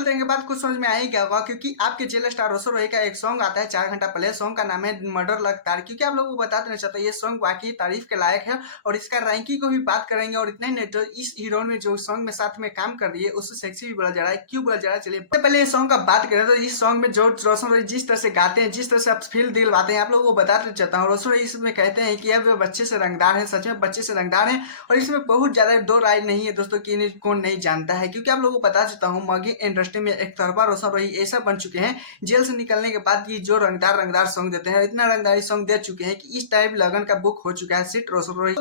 Title देखने के बाद कुछ समझ में आ ही गया होगा, क्योंकि आपके जेल स्टार रोशो रोही का एक सॉन्ग आता है 4 घंटा पहले। सॉन्ग का नाम है मर्डर लगातार। क्योंकि आप लोगों को बता देना चाहता हूँ, ये सॉन्ग वाकई तारीफ के लायक है और इसका रैंकिंग को भी बात करेंगे। और इतना ही नहीं, जो इस हीरोइन में जो सॉन्ग में साथ में काम कर रही है उससे सेक्सी भी बोला जा रहा है। क्यों बोला जा रहा है, चलिए सबसे पहले इस सॉन्ग का बात करें तो इस सॉन्ग में जो रोशन रोही जिस तरह से गाते हैं, जिस तरह से आप फील दिलवाते हैं, आप लोगों को बताना चाहता हूँ। रोशन रोही इसमें कहते हैं कि अब वो बच्चे से रंगदार है, सच में बच्चे से रंगदार है। और इसमें बहुत ज्यादा दो राय नहीं है दोस्तों कि इन्हें कौन नहीं जानता है। क्योंकि आप लोगों को बता देता हूँ, मॉगी इंडस्ट्री में एक तरफा रोशन रोही ऐसा बन चुके हैं, जेल से निकलने के बाद ये जो रंगदार रंगदार सॉन्ग देते हैं, इतना रंगदारी सॉन्ग दे चुके हैं कि इस टाइप लगन का बुक हो चुका है सिट रोशन रोही।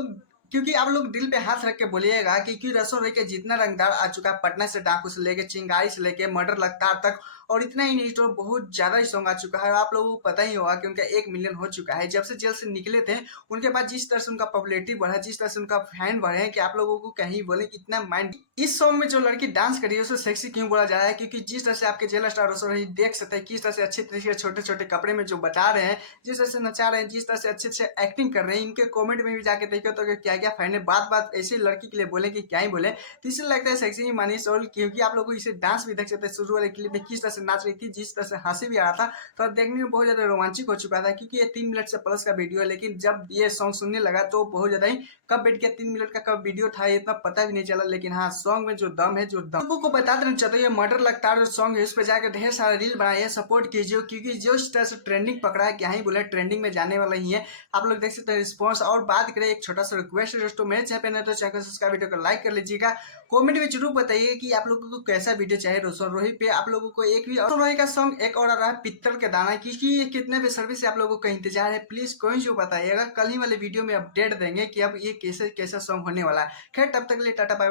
क्योंकि आप लोग दिल पे हाथ रख के बोलिएगा कि क्यों रोशन रोही के जितना रंगदार आ चुका है, पटना से डाकू से लेके चिंगारी से लेके मर्डर लगातार तक, और इतना ही नहीं तो बहुत ज्यादा ही सॉन्ग आ चुका है। आप लोगों को पता ही होगा कि उनका 1 मिलियन हो चुका है। जब से जेल से निकले थे उनके बाद जिस तरह से उनका पॉपुलैरिटी बढ़ा, जिस तरह से उनका फैन बढ़े हैं कि आप लोगों को कहीं बोले इतना माइंड। इस सॉन्ग में जो लड़की डांस करी है उसे सेक्सी क्यों बोला जा रहा है, क्योंकि जिस तरह से आपके जेल स्टार रोशन रोही देख सकते हैं किस तरह से अच्छे तरीके से छोटे छोटे कपड़े में जो बता रहे हैं, जिस तरह से नचा रहे हैं, जिस तरह से अच्छे अच्छे एक्टिंग कर रहे हैं। इनके कमेंट में भी जाके देखो तो क्या क्या फैन है, बात बात ऐसी लड़की के लिए बोले कि क्या ही बोले। तो इसलिए लगता है सेक्सी ही मानी सोल। क्योंकि आप लोगों को इसे डांस भी देख सकते हैं, शुरू वाले क्लिप में किस तरह से नाच रही थी, जिस तरह से हंसी भी आ रहा था, तो देखने में बहुत ज्यादा रोमांचक हो चुका था। क्योंकि ये 3 मिनट से प्लस का वीडियो है, लेकिन जब ये सॉन्ग सुनने लगा तो बहुत ज्यादा ही कब बैठ गया, 3 मिनट का कब वीडियो था ये इतना पता भी नहीं चला। लेकिन हाँ, सॉन्ग में जो दम है, जो दम लोगों को बता देना चाहता हूँ, ये मर्डर लगता है जो सॉन्ग है, इस पे जाकर ढेर सारा रील बनाइए, सपोर्ट कीजिए। क्योंकि जो इस तरह से ट्रेंडिंग पकड़ा है, क्या ही बोले, ट्रेंडिंग में जाने वाला ही है। आप लोग देख सकते हैं रिस्पॉन्स। और बात करें, एक छोटा सा रिक्वेस्ट है दोस्तों, मेरे चैनल पे नहीं तो चैनल को सब्सक्राइब, वीडियो को लाइक कर लीजिएगा। कमेंट में जरूर बताइए कि आप लोगों को कैसा वीडियो चाहिए रोशन रोही पे। आप लोगों को एक भी रोशन रोही का सॉन्ग एक और आ रहा है पित्तल के दाना, क्योंकि ये कितने बेसब्री से आप लोगों को इंतजार है। प्लीज कोई जो बताइएगा, कल ही वाले वीडियो में अपडेट देंगे कि अब ये कैसे कैसा सॉन्ग होने वाला है। खैर तब तक के लिए टाटा बाय।